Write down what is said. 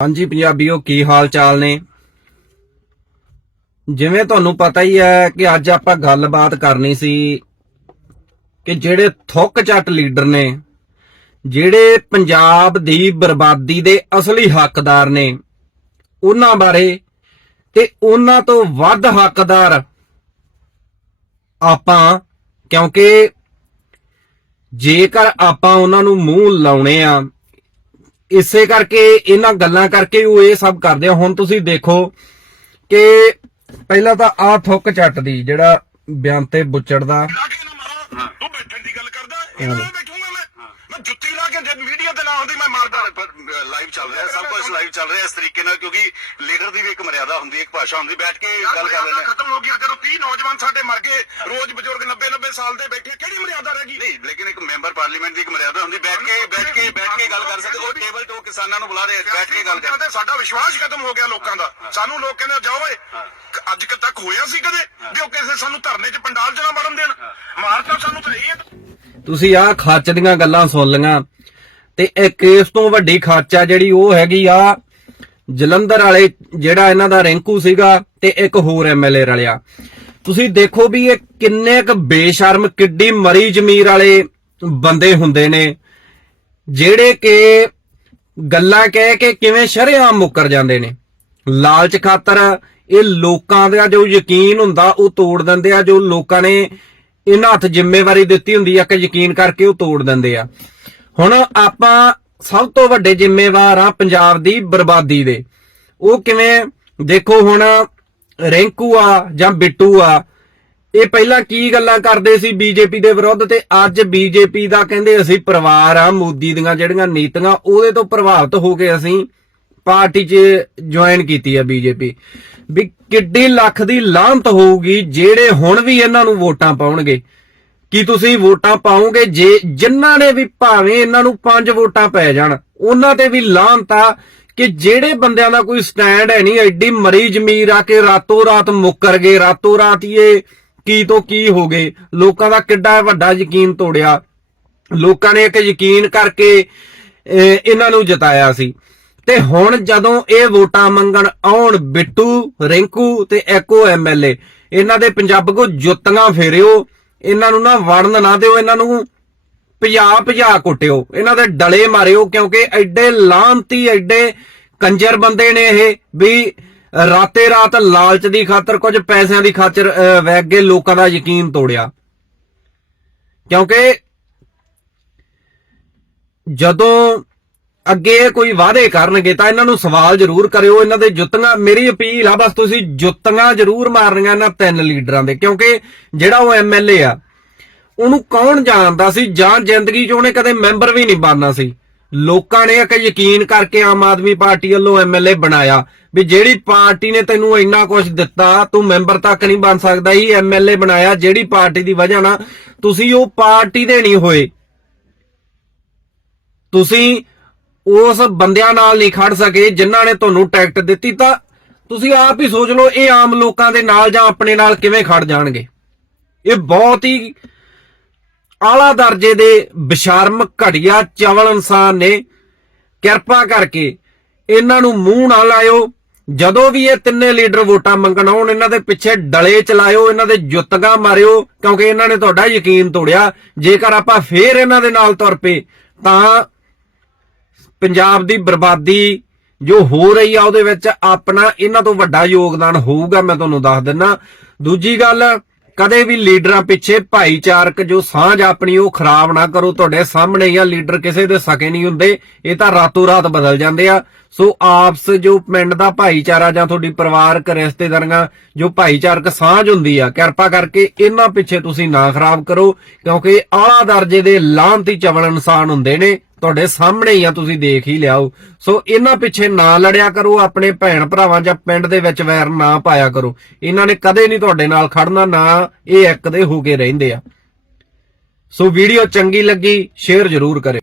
ਹਾਂਜੀ ਪੰਜਾਬੀਓ, ਕੀ ਹਾਲ ਚਾਲ ਨੇ? ਜਿਵੇਂ ਤੁਹਾਨੂੰ ਪਤਾ ਹੀ ਹੈ ਕਿ ਅੱਜ ਆਪਾਂ ਗੱਲਬਾਤ ਕਰਨੀ ਸੀ ਕਿ ਜਿਹੜੇ ਥੁੱਕ ਚੱਟ ਲੀਡਰ ਨੇ, ਜਿਹੜੇ ਪੰਜਾਬ ਦੀ ਬਰਬਾਦੀ ਦੇ ਅਸਲੀ ਹੱਕਦਾਰ ਨੇ, ਉਹਨਾਂ ਬਾਰੇ ਤੇ ਉਹਨਾਂ ਤੋਂ ਵੱਧ ਹੱਕਦਾਰ ਆਪਾਂ, ਕਿਉਂਕਿ ਜੇਕਰ ਆਪਾਂ ਉਹਨਾਂ ਨੂੰ ਮੂੰਹ ਲਾਉਣੇ ਆ ਇਸੇ ਕਰਕੇ ਇਹਨਾਂ ਗੱਲਾਂ ਕਰਕੇ ਉਹ ਇਹ ਸਭ ਕਰਦੇ ਆ। ਹੁਣ ਤੁਸੀਂ ਦੇਖੋ ਕਿ ਪਹਿਲਾਂ ਤਾਂ ਆ ਥੁੱਕ ਚੱਟ ਦੀ ਜਿਹੜਾ ਬਿਆਨ ਤੇ ਬੁੱਚੜ ਦਾ। ਤੂੰ ਬੈਠਣ ਦੀ ਗੱਲ ਕਰਦਾ ਇਹਨਾਂ ਨਾਲ ਬੈਠੂਗਾ ਮੈਂ ਮੈਂ ਜੁੱਤੀ ਲਾ ਕੇ ਜਦ ਮੀਡੀਆ ਤੇ ਨਾ ਹੁੰਦੀ ਮੈਂ ਮਾਰਦਾ ਪਰ ਲਾਈਵ ਚੱਲ ਰਿਹਾ ਸਭ ਕੁਝ ਲਾਈਵ ਚੱਲ ਰਿਹਾ ਇਸ ਤਰੀਕੇ ਨਾਲ ਕਿਉਂਕਿ ਲੀਡਰ ਦੀ ਵੀ ਇੱਕ ਮਰਿਆਦਾ ਹੁੰਦੀ ਹੈ ਇੱਕ ਭਾਸ਼ਾ ਹੁੰਦੀ ਬੈਠ ਕੇ ਗੱਲ ਕਰ ਹਾਂ। ਖਤਮ ਹੋ ਗਿਆ ਜਦੋਂ 30 ਨੌਜਵਾਨ ਸਾਡੇ ਮਰ ਗਏ ਰੋਜ਼ ਬਜ਼ੁਰਗ 90 90 ਸਾਲ ਦੇ ਬੈਠੇ ਕਿਹੜੀ ਮਰਿਆਦਾ ਰਹਿ ਗਈ? ਨਹੀਂ ਲੇਕਿਨ ਇੱਕ ਮੈਂਬਰ ਪਾਰਲੀਮੈਂਟ ਦੀ ਇੱਕ ਮਰਿਆਦਾ ਹੁੰਦੀ ਬੈਠ ਕੇ ਬੈਠ ਕੇ ਬੈਠ ਕੇ ਗੱਲ ਕਰ ਸਕਦੇ ਉਹ ਟੇਬਲ ਟੋਕ ਕਿਸਾਨਾਂ ਨੂੰ ਬੁਲਾ ਰਹੇ ਬੈਠ ਕੇ ਗੱਲ ਕਰ। ਤੇ ਸਾਡਾ ਵਿਸ਼ਵਾਸ ਖਤਮ ਹੋ ਗਿਆ ਲੋਕਾਂ ਦਾ। ਸਾਨੂੰ ਲੋਕ ਕਹਿੰਦੇ ਜਾਓ ਓਏ ਅੱਜ ਤੱਕ ਹੋਇਆ ਸੀ ਕਦੇ? ਵੀ ਉਹ ਕਿਸੇ ਸਾਨੂੰ ਧਰਨੇ 'ਚ ਪੰਡਾਲ 'ਚ ਨਾ ਵੜਨ ਦੇਣ ਮਾਰਤਾ ਸਾਨੂੰ ਤਾਂ ਇਹ ਤੁਸੀਂ ਆ ਖੱਚ ਦੀਆਂ ਗੱਲਾਂ ਸੁਣ ਲਈਆਂ। ਤੇ ਇੱਕ ਇਸ ਤੋਂ ਵੱਡੀ ਖੱਚ ਜਿਹੜੀ ਉਹ ਹੈਗੀ ਆ ਜਲੰਧਰ ਵਾਲੇ, ਜਿਹੜਾ ਇਹਨਾਂ ਦਾ ਰੈਂਕੂ ਸੀਗਾ ਤੇ ਇੱਕ ਹੋਰ ਐਮਐਲਏ ਰਲਿਆ। ਤੁਸੀਂ ਦੇਖੋ ਵੀ ਇਹ ਕਿੰਨੇ ਕੁ ਬੇਸ਼ਰਮ, ਕਿੱਡੀ ਮਰੀ ਜ਼ਮੀਰ ਵਾਲੇ ਬੰਦੇ ਹੁੰਦੇ ਨੇ, ਜਿਹੜੇ ਕਿ ਗੱਲਾਂ ਕਹਿ ਕੇ ਕਿਵੇਂ ਸ਼ਰੇਆਮ ਮੁੱਕਰ ਜਾਂਦੇ ਨੇ। ਲਾਲਚ ਖਾਤਰ ਇਹ ਲੋਕਾਂ ਦਾ ਜੋ ਯਕੀਨ ਹੁੰਦਾ, ਉਹ ਤੋੜ ਦਿੰਦੇ ਆ। ਜੋ ਲੋਕਾਂ ਨੇ ਇਹਨਾਂ ਹੱਥ ਜ਼ਿੰਮੇਵਾਰੀ ਦਿੱਤੀ ਹੁੰਦੀ ਆ, ਕਿ ਯਕੀਨ ਕਰਕੇ ਉਹ ਤੋੜ ਦਿੰਦੇ ਆ। ਹੁਣ ਆਪਾਂ ਸਭ ਤੋਂ ਵੱਡੇ ਜ਼ਿੰਮੇਵਾਰ ਆ ਪੰਜਾਬ ਦੀ ਬਰਬਾਦੀ ਦੇ। ਉਹ ਕਿਵੇਂ, ਦੇਖੋ ਹੁਣ ਰਿੰਕੂ ਆ ਜਾਂ ਬਿੱਟੂ ਆ, ਇਹ ਪਹਿਲਾਂ ਕੀ ਗੱਲਾਂ ਕਰਦੇ ਸੀ ਬੀਜੇਪੀ ਦੇ ਵਿਰੁੱਧ ਤੇ ਅੱਜ ਬੀਜੇਪੀ ਦਾ ਕਹਿੰਦੇ ਅਸੀਂ ਪਰਿਵਾਰ ਆ, ਮੋਦੀ ਦੀਆਂ ਜਿਹੜੀਆਂ ਨੀਤੀਆਂ, ਉਹਦੇ ਤੋਂ ਪ੍ਰਭਾਵਿਤ ਹੋ ਕੇ ਅਸੀਂ ਪਾਰਟੀ 'ਚ ਜੁਆਇਨ ਕੀਤੀ ਆ ਬੀਜੇਪੀ। ਵੀ ਕਿੱਡੀ ਲੱਖ ਦੀ ਲਾਹਨਤ ਹੋਊਗੀ ਜਿਹੜੇ ਹੁਣ ਵੀ ਇਹਨਾਂ ਨੂੰ ਵੋਟਾਂ ਪਾਉਣਗੇ। ਕੀ ਤੁਸੀਂ ਵੋਟਾਂ ਪਾਓਗੇ? ਜੇ ਜਿਨ੍ਹਾਂ ਨੇ ਵੀ ਭਾਵੇਂ ਇਹਨਾਂ ਨੂੰ ਪੰਜ ਵੋਟਾਂ ਪੈ ਜਾਣ, ਉਹਨਾਂ ਤੇ ਵੀ ਲਾਹਨਤ ਆ ਕਿ ਜਿਹੜੇ ਬੰਦਿਆਂ ਦਾ ਕੋਈ ਸਟੈਂਡ ਹੈ ਨਹੀਂ, ਐਡੀ ਮਰੀ ਜ਼ਮੀਰ ਆ ਕੇ ਰਾਤੋਂ ਰਾਤ ਮੁੱਕਰ ਗਏ, ਰਾਤੋਂ ਰਾਤ ਹੀ ਇਹ ਕੀ ਤੋਂ ਕੀ ਹੋ ਗਏ। ਲੋਕਾਂ ਦਾ ਕਿੱਡਾ ਵੱਡਾ ਯਕੀਨ ਤੋੜਿਆ। ਲੋਕਾਂ ਨੇ ਇੱਕ ਯਕੀਨ ਕਰਕੇ ਇਹਨਾਂ ਨੂੰ ਜਿਤਾਇਆ ਸੀ। ਤੇ ਹੁਣ ਜਦੋਂ ਇਹ ਵੋਟਾਂ ਮੰਗਣ ਆਉਣ, ਬਿੱਟੂ, ਰਿੰਕੂ ਤੇ ਐਕੋ ਐਮਐਲਏ ਇਹਨਾਂ ਦੇ ਪੰਜਾਬ ਕੋ ਜੁੱਤੀਆਂ ਫੇਰਿਓ। ਇਹਨਾਂ ਨੂੰ ਨਾ ਵੜਨ ਨਾ ਦਿਓ ਇਹਨਾਂ ਨੂੰ ਭਜਾ ਭਜਾ ਕੁੱਟਿਓ। ਇਹਨਾਂ ਦੇ ਡਲੇ ਮਾਰਿਓ ਕਿਉਂਕਿ ਐਡੇ ਲਾਂਤੀ ਐਡੇ ਕੰਜਰ ਬੰਦੇ ਨੇ ਇਹ ਵੀ ਰਾਤੇ ਰਾਤ ਲਾਲਚ ਦੀ ਖਾਤਰ ਕੁਝ ਪੈਸਿਆਂ ਦੀ ਖਾਤਰ ਅਹ, ਵੈਗ ਕੇ ਲੋਕਾਂ ਦਾ ਯਕੀਨ ਤੋੜਿਆ। ਕਿਉਂਕਿ ਜਦੋਂ ਅੱਗੇ ਇਹ ਕੋਈ ਵਾਅਦੇ ਕਰਨਗੇ ਤਾਂ ਇਹਨਾਂ ਨੂੰ ਸਵਾਲ ਜ਼ਰੂਰ ਕਰਿਓ, ਇਹਨਾਂ ਦੇ ਜੁੱਤੀਆਂ, ਮੇਰੀ ਅਪੀਲ ਆ ਬਸ ਤੁਸੀਂ ਜੁੱਤੀਆਂ ਜ਼ਰੂਰ ਮਾਰਨੀਆਂ ਇਹਨਾਂ ਤਿੰਨ ਲੀਡਰਾਂ ਦੇ, ਕਿਉਂਕਿ ਜਿਹੜਾ ਉਹ ਐਮਐਲਏ ਆ, ਉਹਨੂੰ ਕੌਣ ਜਾਣਦਾ ਸੀ ਜਾਂ ਜ਼ਿੰਦਗੀ 'ਚ ਉਹਨੇ ਕਦੇ ਮੈਂਬਰ ਵੀ ਨਹੀਂ ਬਣਨਾ ਸੀ। ਲੋਕਾਂ ਨੇ ਇੱਕ ਯਕੀਨ ਕਰਕੇ ਆਮ ਆਦਮੀ ਪਾਰਟੀ ਵੱਲੋਂ ਐਮਐਲਏ ਬਣਾਇਆ ਵੀ ਜਿਹੜੀ ਪਾਰਟੀ ਨੇ ਤੈਨੂੰ ਇੰਨਾ ਕੁਝ ਦਿੱਤਾ, ਤੂੰ ਮੈਂਬਰ ਤੱਕ ਨਹੀਂ ਬਣ ਸਕਦਾ, ਹੀ ਐਮਐਲਏ ਬਣਾਇਆ, ਜਿਹੜੀ ਪਾਰਟੀ ਦੀ ਵਜ੍ਹਾ ਨਾਲ ਤੁਸੀਂ ਉਹ ਪਾਰਟੀ ਦੇ ਨਹੀਂ ਹੋਏ। ਤੁਸੀਂ ਉਸ ਬੰਦਿਆਂ ਨਾਲ ਨਹੀਂ ਖੜ ਸਕੇ ਜਿਨ੍ਹਾਂ ਨੇ ਤੁਹਾਨੂੰ ਟਿਕਟ ਦਿੱਤੀ, ਤਾਂ ਤੁਸੀਂ ਆਪ ਹੀ ਸੋਚ ਲਓ ਇਹ ਆਮ ਲੋਕਾਂ ਦੇ ਨਾਲ ਜਾਂ ਆਪਣੇ ਨਾਲ ਕਿਵੇਂ ਖੜ ਜਾਣਗੇ। ਇਹ ਬਹੁਤ ਹੀ ਆਲਾ ਦਰਜੇ ਦੇ ਬਿਸ਼ਰਮ ਘਟਿਆ ਚਵਲ ਇਨਸਾਨ ਨੇ ਕਿਰਪਾ ਕਰਕੇ ਇਹਨਾਂ ਨੂੰ ਮੂੰਹ ਨਾ ਲਾਇਓ। ਜਦੋਂ ਵੀ ਇਹ ਤਿੰਨੇ ਲੀਡਰ ਵੋਟਾਂ ਮੰਗਣ ਆਉਣ, ਇਹਨਾਂ ਦੇ ਪਿੱਛੇ ਡਲੇ ਚਲਾਇਓ, ਇਹਨਾਂ ਦੇ ਜੁੱਤਗਾ ਮਾਰਿਓ, ਕਿਉਂਕਿ ਇਹਨਾਂ ਨੇ ਤੁਹਾਡਾ ਯਕੀਨ ਤੋੜਿਆ। ਜੇਕਰ ਆਪਾਂ ਫੇਰ ਇਹਨਾਂ ਦੇ ਨਾਲ ਤੁਰ ਪਏ, ਤਾਂ ਪੰਜਾਬ ਦੀ ਬਰਬਾਦੀ ਜੋ ਹੋ ਰਹੀ ਆ ਉਹਦੇ ਵਿੱਚ ਆਪਣਾ ਇਹਨਾਂ ਤੋਂ ਵੱਡਾ ਯੋਗਦਾਨ ਹੋਊਗਾ, ਮੈਂ ਤੁਹਾਨੂੰ ਦੱਸ ਦਿੰਨਾ। ਦੂਜੀ ਗੱਲ, ਕਦੇ ਵੀ ਲੀਡਰਾਂ ਪਿੱਛੇ ਭਾਈਚਾਰਕ ਜੋ ਸਾਂਝ ਆਪਣੀ ਉਹ ਖਰਾਬ ਨਾ ਕਰੋ, ਤੁਹਾਡੇ ਸਾਹਮਣੇ ਹੀ ਆ, ਲੀਡਰ ਕਿਸੇ ਦੇ ਸਕੇ ਨਹੀਂ ਹੁੰਦੇ, ਇਹ ਤਾਂ ਰਾਤੋਂ ਰਾਤ ਬਦਲ ਜਾਂਦੇ ਆ। ਸੋ ਆਪਸ ਜੋ ਪਿੰਡ ਦਾ ਭਾਈਚਾਰਾ ਜਾਂ ਤੁਹਾਡੀ ਪਰਿਵਾਰਕ ਰਿਸ਼ਤੇਦਾਰੀਆਂ ਜੋ ਭਾਈਚਾਰਕ ਸਾਂਝ ਹੁੰਦੀ ਆ, ਕਿਰਪਾ ਕਰਕੇ ਇਹਨਾਂ ਪਿੱਛੇ ਤੁਸੀਂ ਨਾ ਖਰਾਬ ਕਰੋ, ਕਿਉਂਕਿ ਆਲਾ ਦਰਜੇ ਦੇ ਲਾਂਤੀ ਚਵਲ ਇਨਸਾਨ ਹੁੰਦੇ ਨੇ। ਤੁਹਾਡੇ ਸਾਹਮਣੇ ਹੀ ਆ, ਤੁਸੀਂ ਦੇਖ ਹੀ ਲਿਆਓ। ਸੋ ਇਹਨਾਂ ਪਿੱਛੇ ਨਾ ਲੜਿਆ ਕਰੋ, ਆਪਣੇ ਭੈਣ ਭਰਾਵਾਂ ਜਾਂ ਪਿੰਡ ਦੇ ਵਿੱਚ ਵੈਰ ਨਾ ਪਾਇਆ ਕਰੋ। ਇਹਨਾਂ ਨੇ ਕਦੇ ਨਹੀਂ ਤੁਹਾਡੇ ਨਾਲ ਖੜਨਾ, ਨਾ ਇਹ ਇੱਕ ਦੇ ਹੋ ਕੇ ਰਹਿੰਦੇ ਆ। ਸੋ ਵੀਡੀਓ ਚੰਗੀ ਲੱਗੀ, ਸ਼ੇਅਰ ਜ਼ਰੂਰ ਕਰਿਓ।